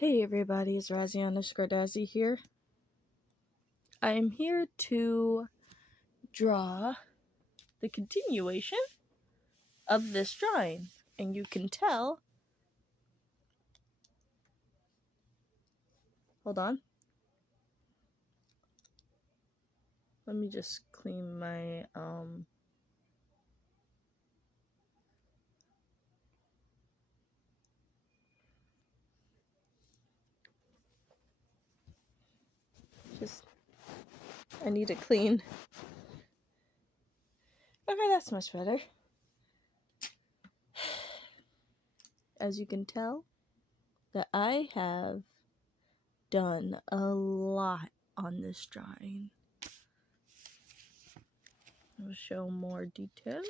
Hey everybody, it's Razzie_Dazzy here. I am here to draw the continuation of this drawing, and you can tell. Hold on. Let me just clean my I need to clean. Okay, that's much better. As you can tell, that I have done a lot on this drawing. I'll show more detail.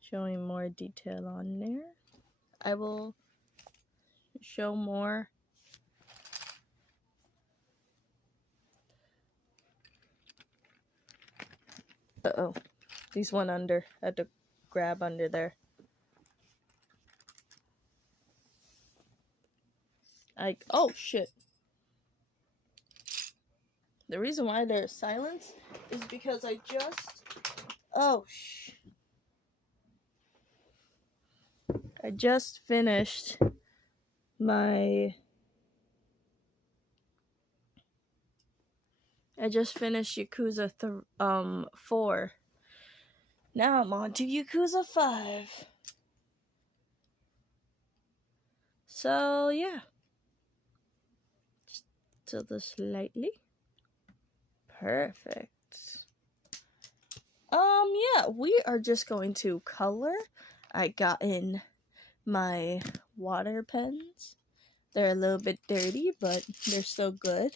Showing more detail on there. I will show more. Uh-oh. These went under. I had to grab under there. Oh shit. The reason why there's silence is because I just finished my Yakuza 4. Now I'm on to Yakuza 5. So yeah. Just tilt this slightly. Perfect. Yeah, we are just going to color. I got in my water pens. They're a little bit dirty, but they're still good.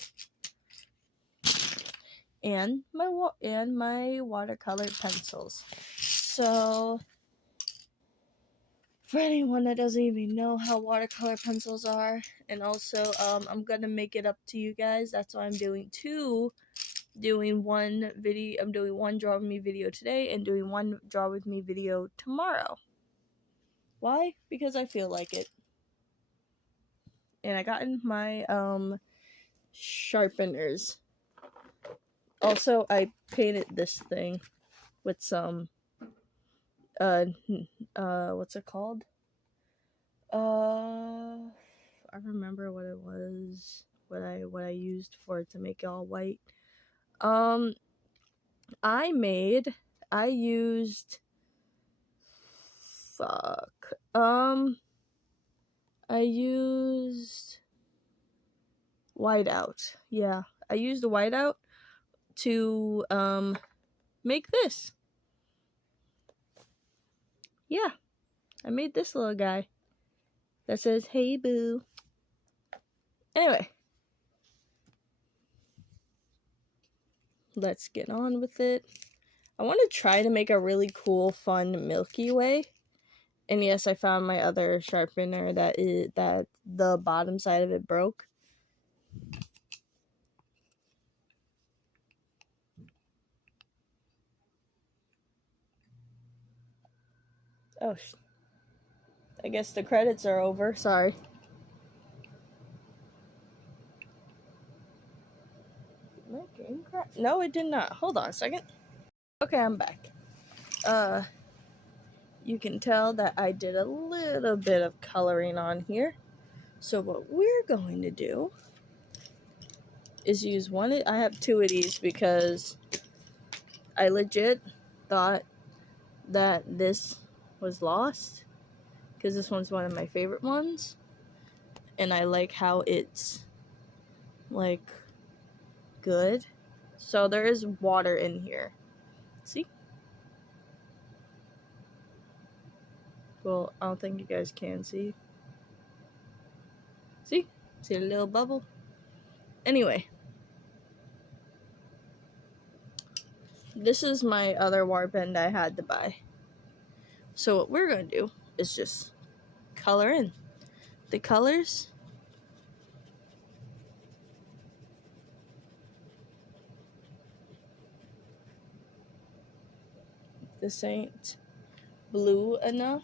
And my watercolor pencils. So, for anyone that doesn't even know how watercolor pencils are, and also, I'm gonna make it up to you guys. That's why I'm doing one video. I'm doing one draw with me video today, and doing one draw with me video tomorrow. Why? Because I feel like it. And I got in my sharpeners. Also, I painted this thing with some what's it called? I remember what it was. What I used for it to make it all white. I used whiteout. Yeah, I used the whiteout to make this. Yeah, I made this little guy that says, "Hey boo." Anyway, let's get on with it. I want to try to make a really cool, fun Milky Way. And yes, I found my other sharpener that the bottom side of it broke. Oh, I guess the credits are over. Sorry. No, it did not. Hold on a second. Okay, I'm back. You can tell that I did a little bit of coloring on here. So what we're going to do is use one. I have two of these because I legit thought that this was lost, because this one's one of my favorite ones, and I like how it's like good. So there is water in here. See? Well, I don't think you guys can see. See? See the little bubble? Anyway. This is my other water pen that I had to buy. So what we're going to do is just color in the colors. this ain't blue enough.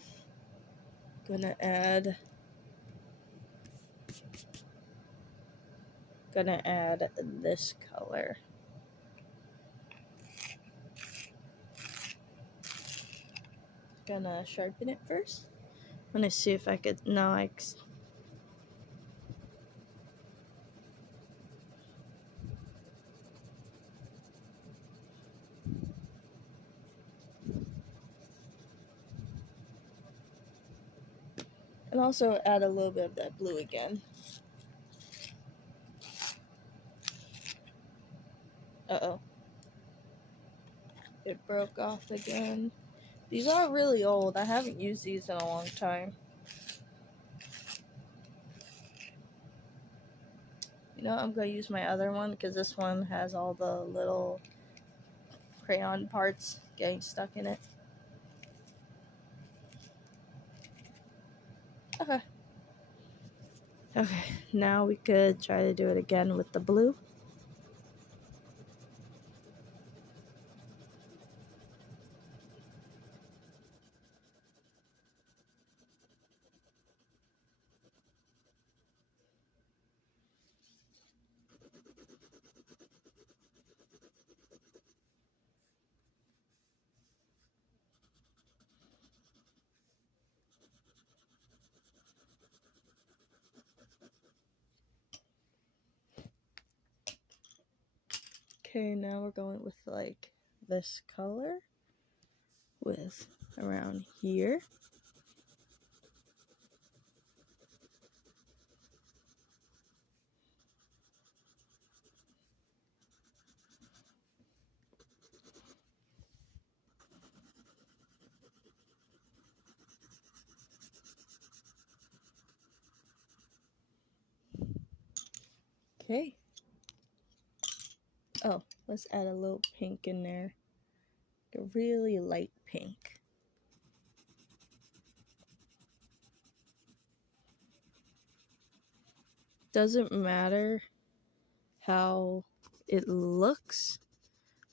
Gonna add this color. Gonna sharpen it first. I'm gonna see if I could, no, and also add a little bit of that blue again. Uh-oh. It broke off again. These are really old. I haven't used these in a long time. You know, I'm going to use my other one because this one has all the little crayon parts getting stuck in it. Okay. Okay, now we could try to do it again with the blue. Okay, now we're going with like this color with around here. Okay. Oh, let's add a little pink in there. A really light pink. Doesn't matter how it looks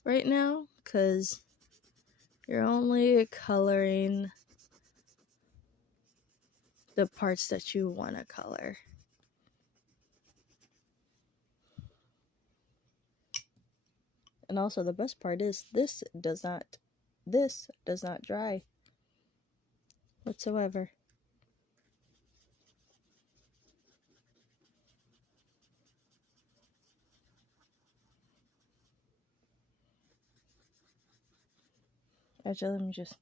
right now, because you're only coloring the parts that you want to color. And also the best part is this does not dry whatsoever. Actually, let me just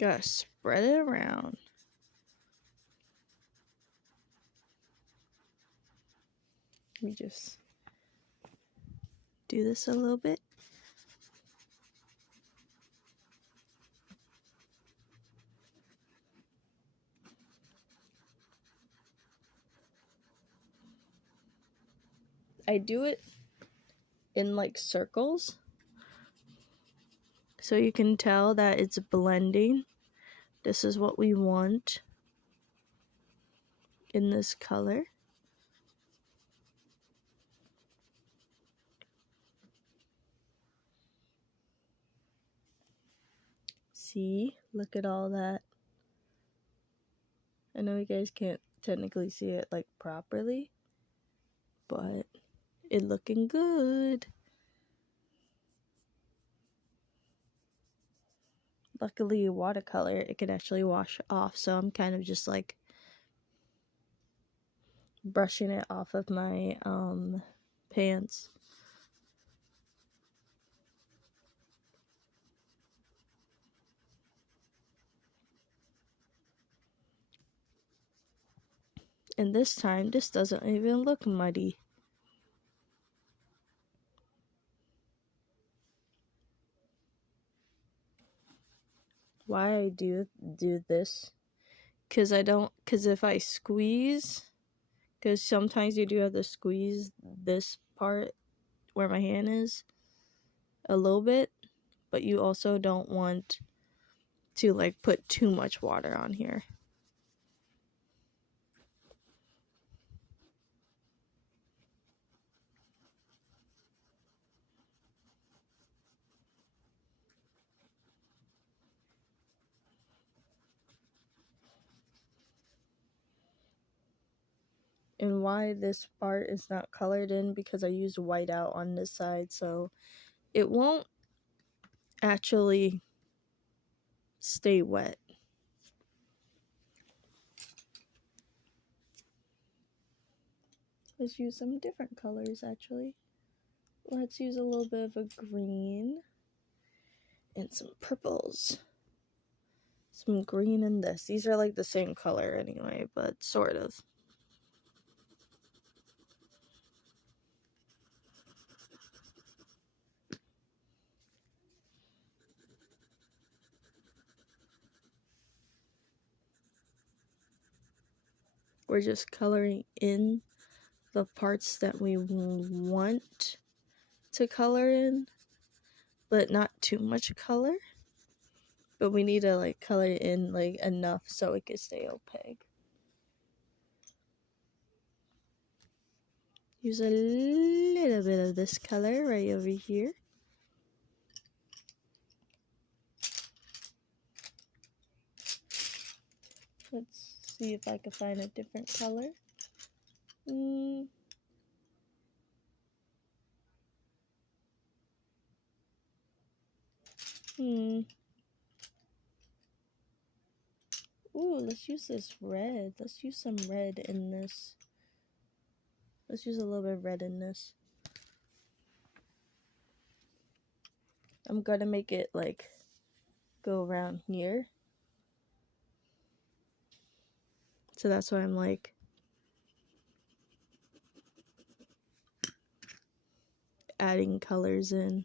gotta spread it around. Let me just do this a little bit. I do it in like circles, so you can tell that it's blending. This is what we want in this color. See, look at all that. I know you guys can't technically see it like properly, but it looking good. Luckily, watercolor, it could actually wash off, so I'm kind of just like brushing it off of my pants. And this time, this doesn't even look muddy. Why I do this? Because if I squeeze, because sometimes you do have to squeeze this part where my hand is a little bit, but you also don't want to like put too much water on here. And why this part is not colored in, because I used white out on this side, so it won't actually stay wet. Let's use some different colors actually. Let's use a little bit of a green and some purples. Some green in this. These are like the same color anyway, but sort of. We're just coloring in the parts that we want to color in, but not too much color. But we need to like color in like enough so it can stay opaque. Use a little bit of this color right over here. Let's see if I can find a different color. Ooh, let's use this red. Let's use some red in this. Let's use a little bit of red in this. I'm gonna make it like go around here. So that's why I'm like adding colors in.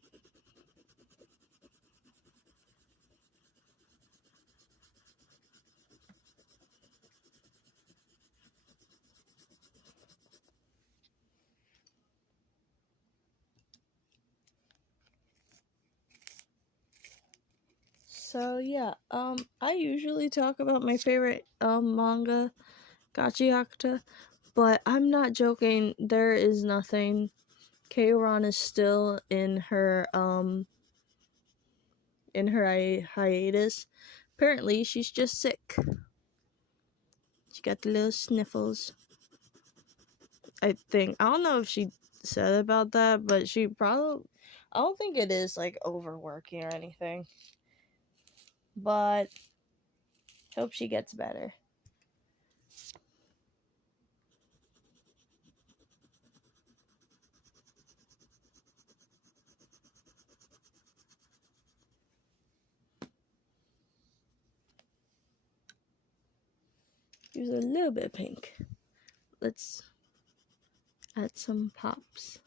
So yeah, I usually talk about my favorite manga, Gachiakta, but I'm not joking. There is nothing. Keiran is still in her hiatus. Apparently, she's just sick. She got the little sniffles. I think. I don't know if she said about that, but she probably. I don't think it is like overworking or anything. But hope she gets better. Use a little bit of pink. Let's add some pops.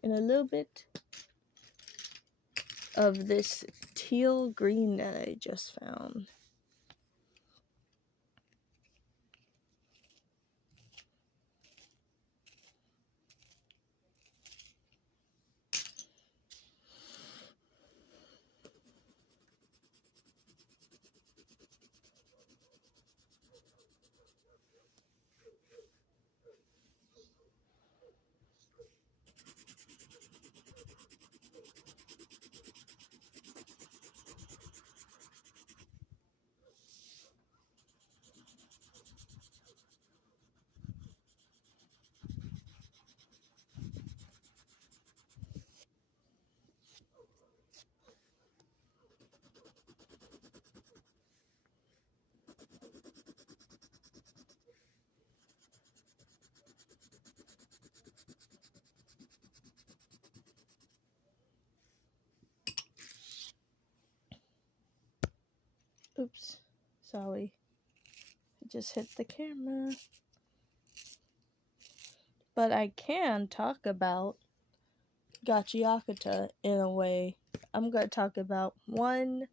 And a little bit of this teal green that I just found. Oops, sorry. I just hit the camera. But I can talk about Gachiakata in a way. I'm going to talk about one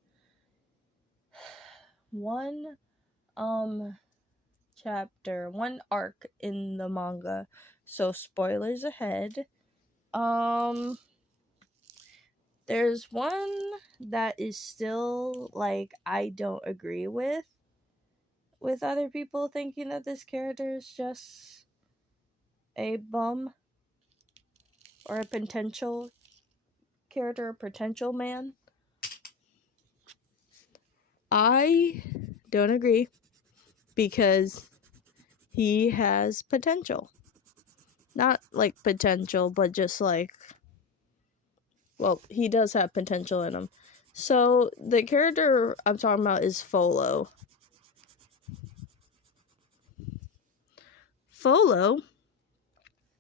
chapter, one arc in the manga. So spoilers ahead. There's one that is still like I don't agree with other people thinking that this character is just a bum or a potential character, a potential man. I Don't agree, because he has potential. Not like potential, but just like, well, he does have potential in him. So the character I'm talking about is Folo. Folo,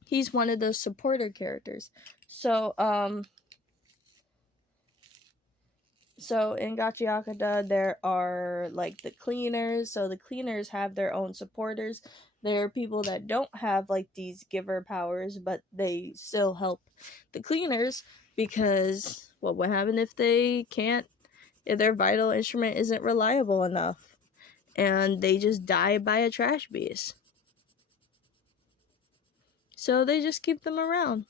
he's one of the supporter characters. So in Gacha Yakada, there are like the cleaners. So the cleaners have their own supporters. There are people that don't have like these giver powers, but they still help the cleaners because what would happen if their vital instrument isn't reliable enough and they just die by a trash beast? So they just keep them around.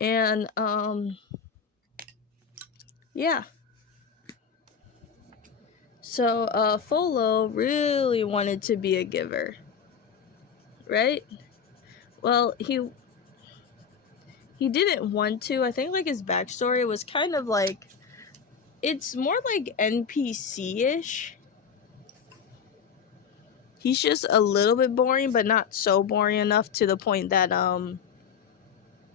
And yeah. So Folo really wanted to be a giver, right? Well, he didn't want to. I think like his backstory was kind of like, it's more like NPC-ish. He's just a little bit boring, but not so boring enough to the point that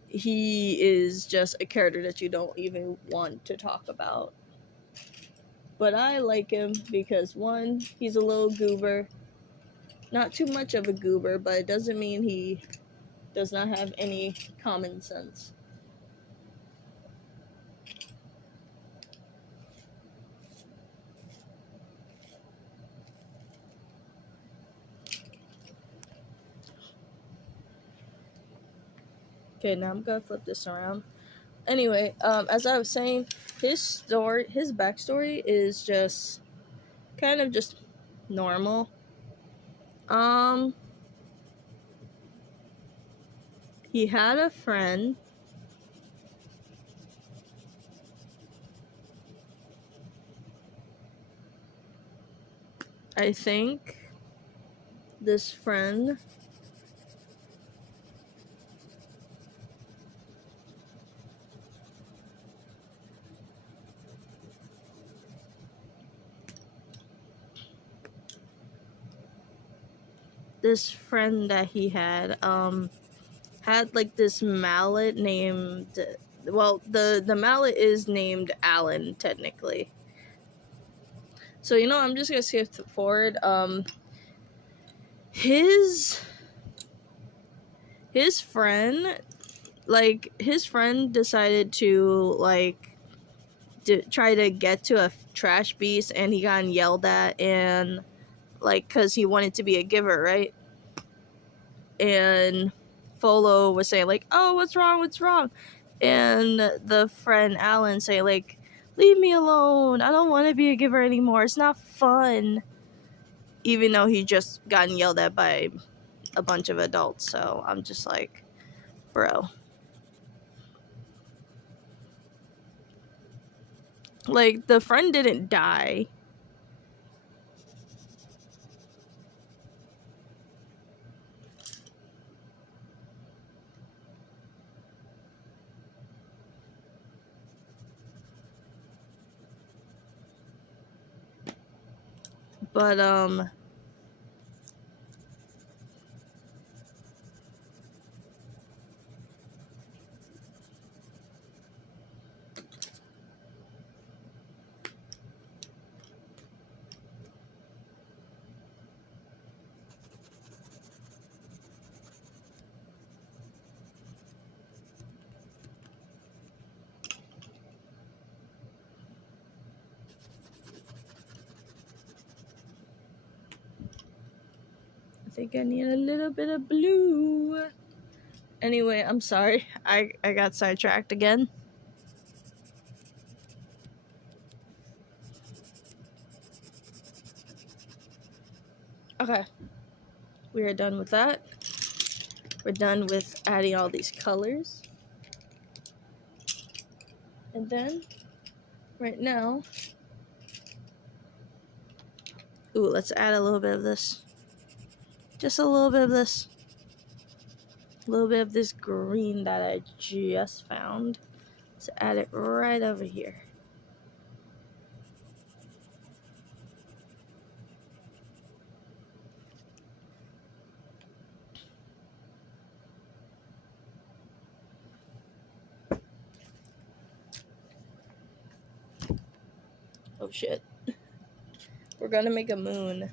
he is just a character that you don't even want to talk about. But I like him because, one, he's a little goober. Not too much of a goober, but it doesn't mean he does not have any common sense. Okay, now I'm gonna flip this around. Anyway, as I was saying, his backstory is just kind of just normal. He had a friend. I think this friend that he had like this mallet named, well, the mallet is named Alan technically. So I'm just gonna skip forward. His friend decided to try to get to a trash beast, and he got yelled at, and because he wanted to be a giver, right? And Folo was saying oh, what's wrong, and the friend Alan say leave me alone, I don't want to be a giver anymore, it's not fun, even though he just gotten yelled at by a bunch of adults. So I'm just like, bro, the friend didn't die. But I think I need a little bit of blue. Anyway, I'm sorry. I got sidetracked again. Okay. We are done with that. We're done with adding all these colors. And then, right now, ooh, let's add a little bit of this. Just a little bit of this. A little bit of this green that I just found. So add it right over here. Oh shit. We're gonna make a moon.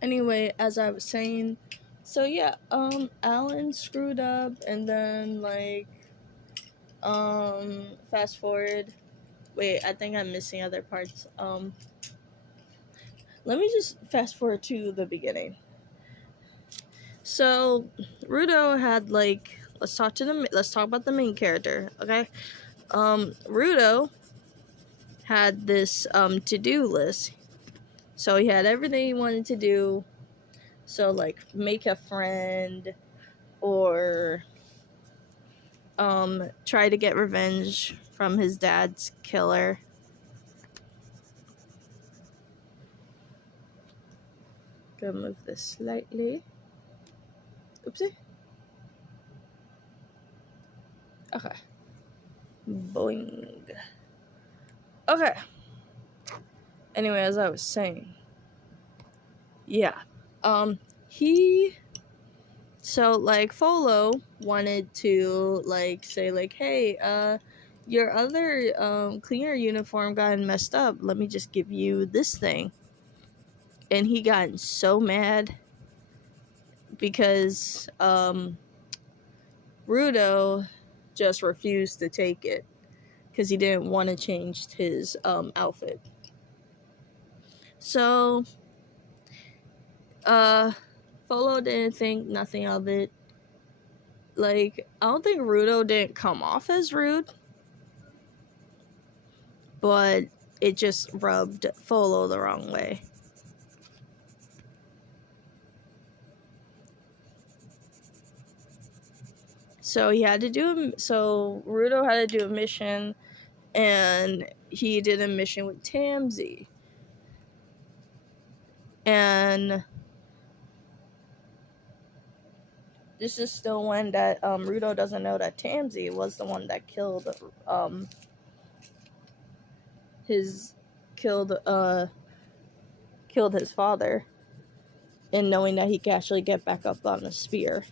Anyway, as I was saying, so yeah, Alan screwed up, and then like, fast forward. Wait, I think I'm missing other parts. Let me just fast forward to the beginning. So, Rudo had like, let's talk about the main character, okay? Rudo had this to-do list. So he had everything he wanted to do. So like make a friend, or try to get revenge from his dad's killer. Gonna move this slightly. Oopsie. Okay. Boing. Okay. Anyway, as I was saying. Yeah. So like Folo wanted to like say like, hey, your other cleaner uniform got messed up. Let me just give you this thing. And he got so mad because Rudo just refused to take it because he didn't want to change his outfit. So Folo didn't think nothing of it. Like, I don't think Rudo didn't come off as rude, but it just rubbed Folo the wrong way. So Rudo had to do a mission, and he did a mission with Tamsy. And this is still one that Rudo doesn't know that Tamsy was the one that killed his father, and knowing that he could actually get back up on the spear.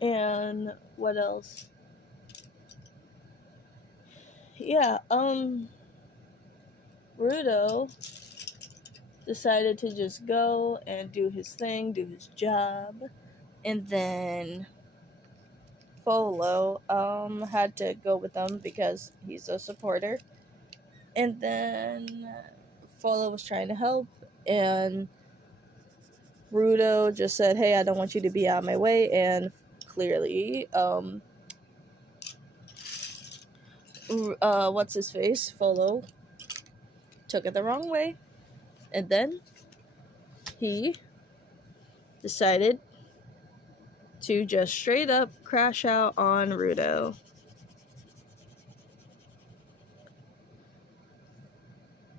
And what else? Yeah, Rudo decided to just go and do his thing, do his job, and then Folo had to go with them because he's a supporter. And then Folo was trying to help, and Rudo just said, hey, I don't want you to be out of my way, and clearly, what's his face? Folo took it the wrong way, and then he decided to just straight up crash out on Rudo.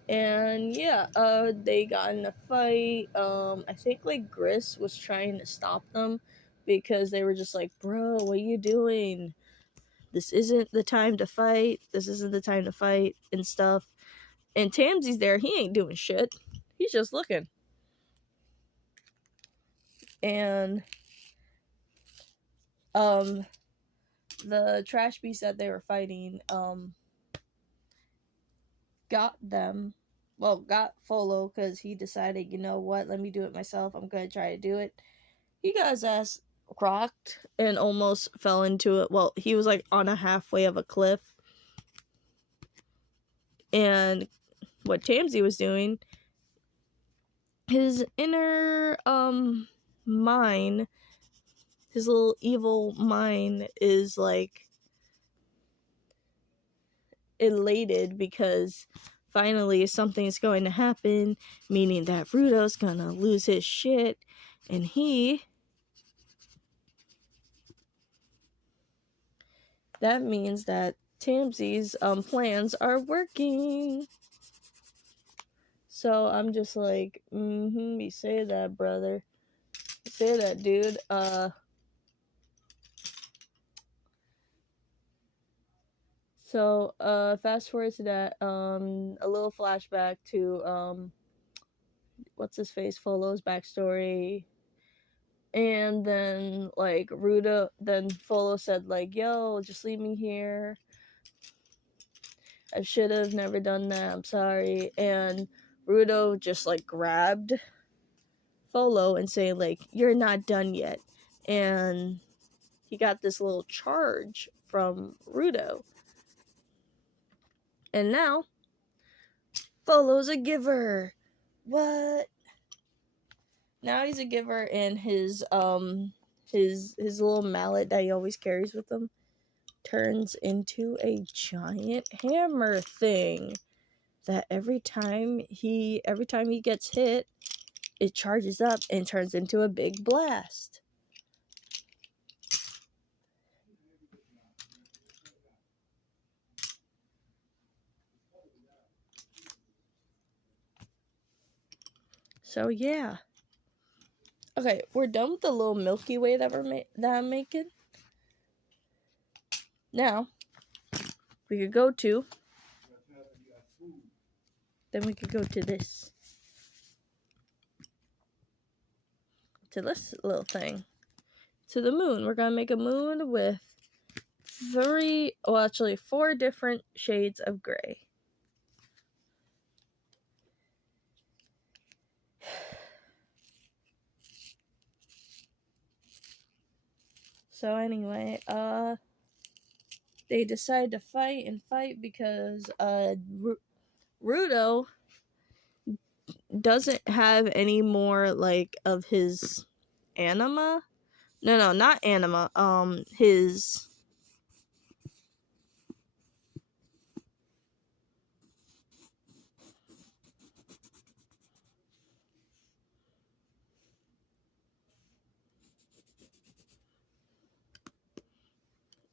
And yeah, they got in a fight. I think like Gris was trying to stop them because they were just like, bro, what are you doing? This isn't the time to fight. This isn't the time to fight and stuff. And Tamsy's there. He ain't doing shit. He's just looking. And the trash beast that they were fighting got Folo because he decided, you know what, let me do it myself. I'm gonna try to do it. He got his ass rocked and almost fell into it. Well, he was like on a halfway of a cliff. And what Tamsy was doing his inner mind, his little evil mind is like elated because finally something's going to happen, meaning that Rudo's gonna lose his shit, and that means that Tamsy's plans are working. So I'm just like, you say that, brother. You say that, dude. So fast forward to that, a little flashback to what's his face, Folo's backstory. And then like then Folo said like, yo, just leave me here. I should have never done that. I'm sorry. And Rudo just like grabbed Folo and saying like, you're not done yet. And he got this little charge from Rudo. And now Folo's a giver. What? Now he's a giver, and his little mallet that he always carries with him turns into a giant hammer thing that every time he gets hit, it charges up and turns into a big blast. So yeah. Okay, we're done with the little Milky Way that I'm making. Now we could go to this. To this little thing. To the moon. We're gonna make a moon with 4 different shades of gray. So anyway, they decide to fight because Rudo doesn't have any more like of his anima. No, not anima. His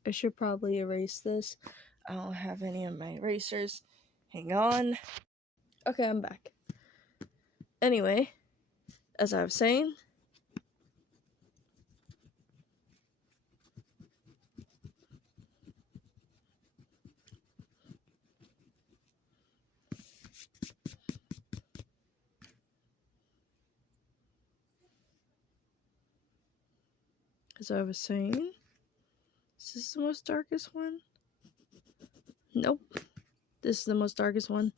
I should probably erase this. I don't have any of my erasers. Hang on. Okay, I'm back. Anyway, as I was saying, is this the most darkest one? Nope. This is the most darkest one.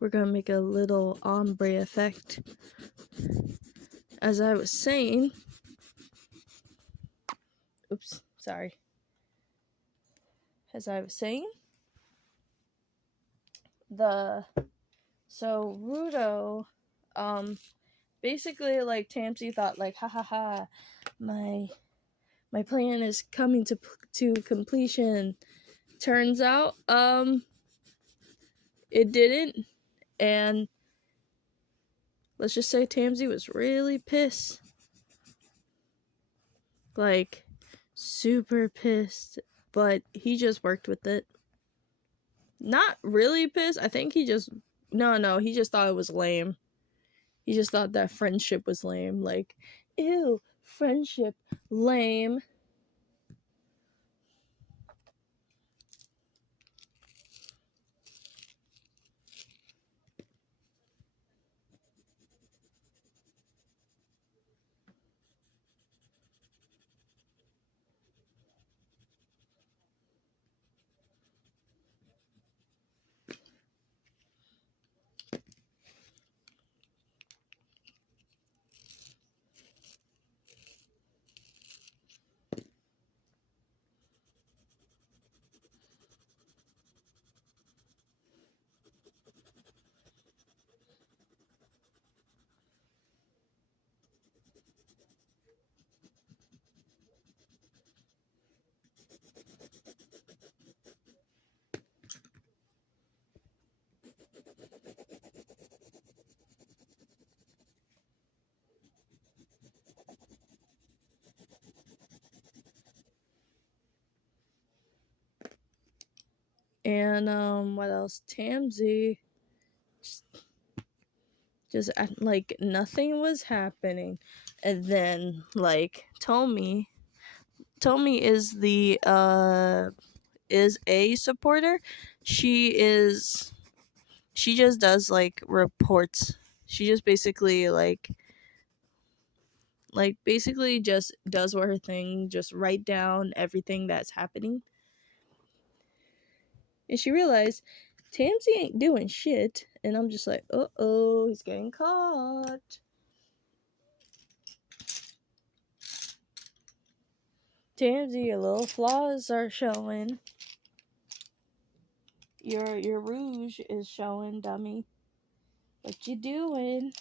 We're gonna make a little ombre effect. As I was saying, oops, sorry. As I was saying, so Rudo, basically like Tamsy thought like, ha, my plan is coming to completion. Turns out, it didn't, and let's just say Tamsy was really pissed. Like, super pissed, but he just worked with it. Not really pissed. I think he just he just thought it was lame. He just thought that friendship was lame. Like, ew, friendship, lame. And what else? Tamsy just like nothing was happening, and then like Tomi is a supporter. She just does like reports. She just basically basically just does her thing, just write down everything that's happening. And she realized Tamsy ain't doing shit, and I'm just like, uh-oh, he's getting caught. Tamsy, your little flaws are showing. Your rouge is showing, dummy. What you doing?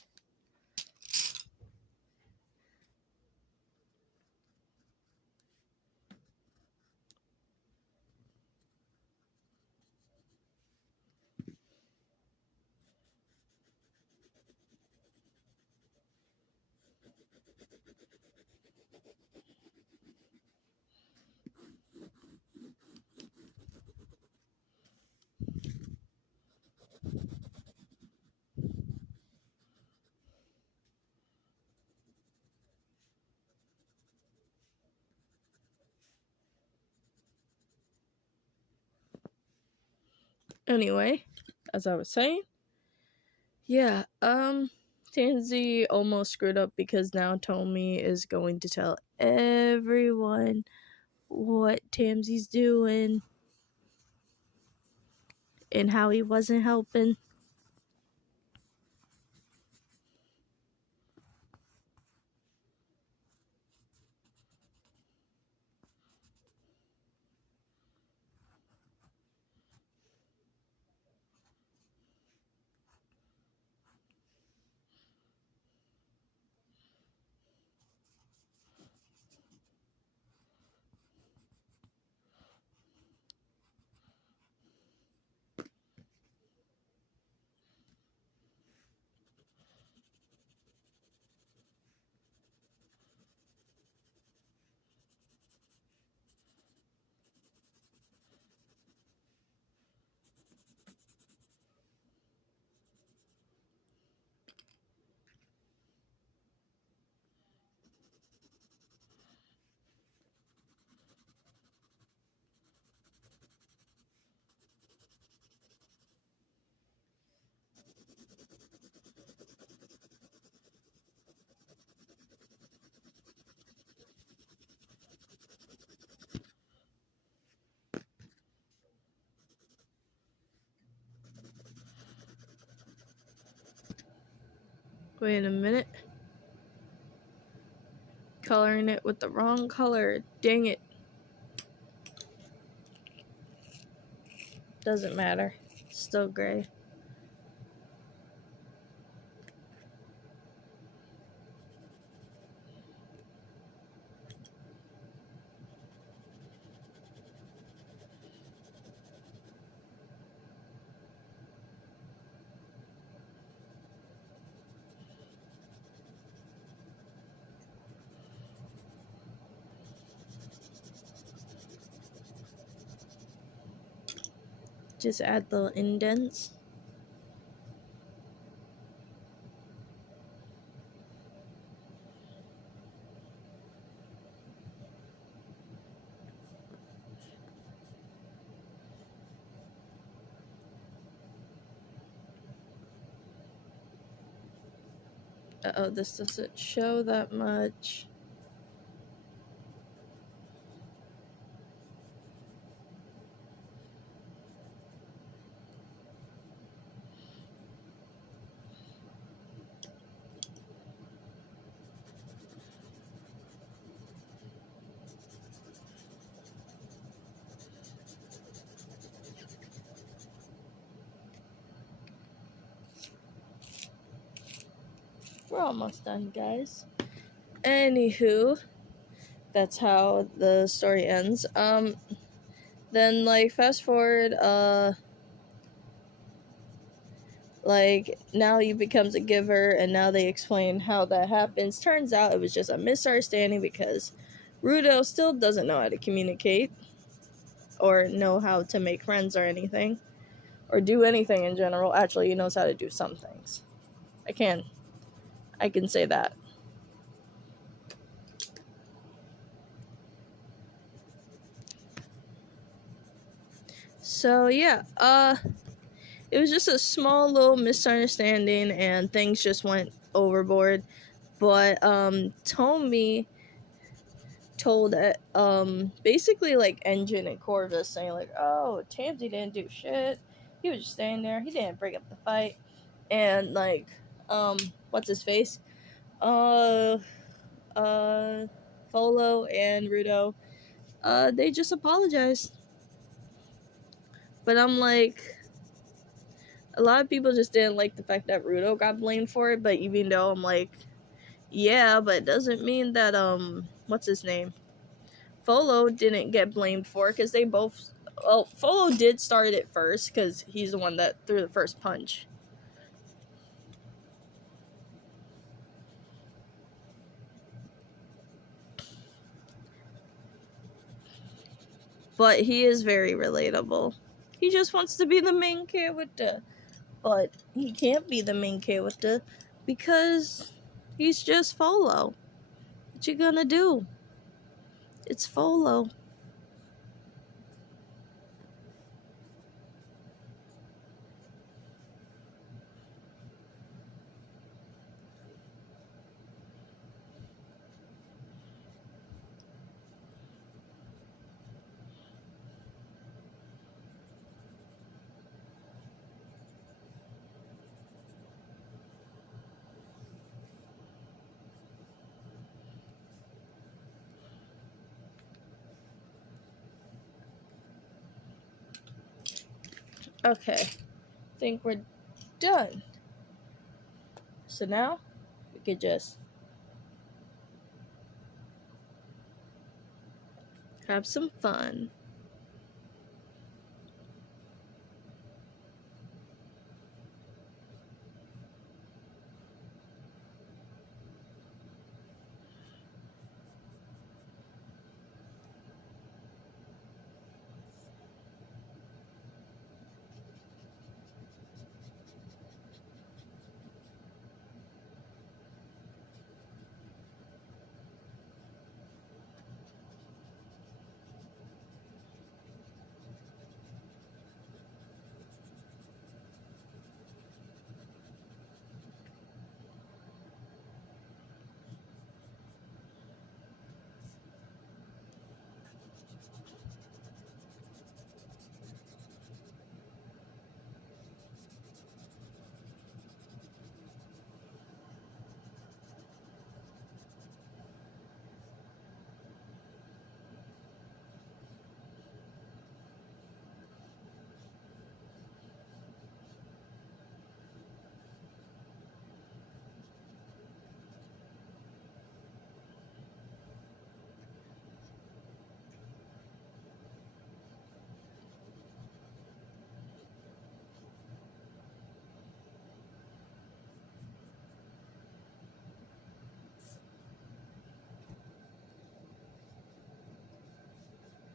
Anyway, as I was saying, yeah, Tamsy almost screwed up because now Tomi is going to tell everyone what Tamsy's doing and how he wasn't helping. Wait a minute. Coloring it with the wrong color. Dang it. Doesn't matter. Still gray. Just add the indents. Uh-oh, this doesn't show that much. We're almost done, guys. Anywho, that's how the story ends. Then like fast forward, like now he becomes a giver, and now they explain how that happens. Turns out it was just a misunderstanding because Rudo still doesn't know how to communicate. or know how to make friends or anything, or do anything in general. Actually, he knows how to do some things. I can say that. So yeah, it was just a small little misunderstanding and things just went overboard. But Tommy told basically like Engine and Corvus saying like, oh, Tansy didn't do shit. He was just standing there. He didn't break up the fight. And like, what's his face? Folo and Rudo, they just apologized. But I'm like, a lot of people just didn't like the fact that Rudo got blamed for it, but even though I'm like, yeah, but it doesn't mean that, what's his name? Folo didn't get blamed for it, because they both, well, Folo did start it first, because he's the one that threw the first punch. But he is very relatable. He just wants to be the main character. But he can't be the main character because he's just Folo. What you gonna do? It's Folo. Okay, I think we're done. So now we could just have some fun.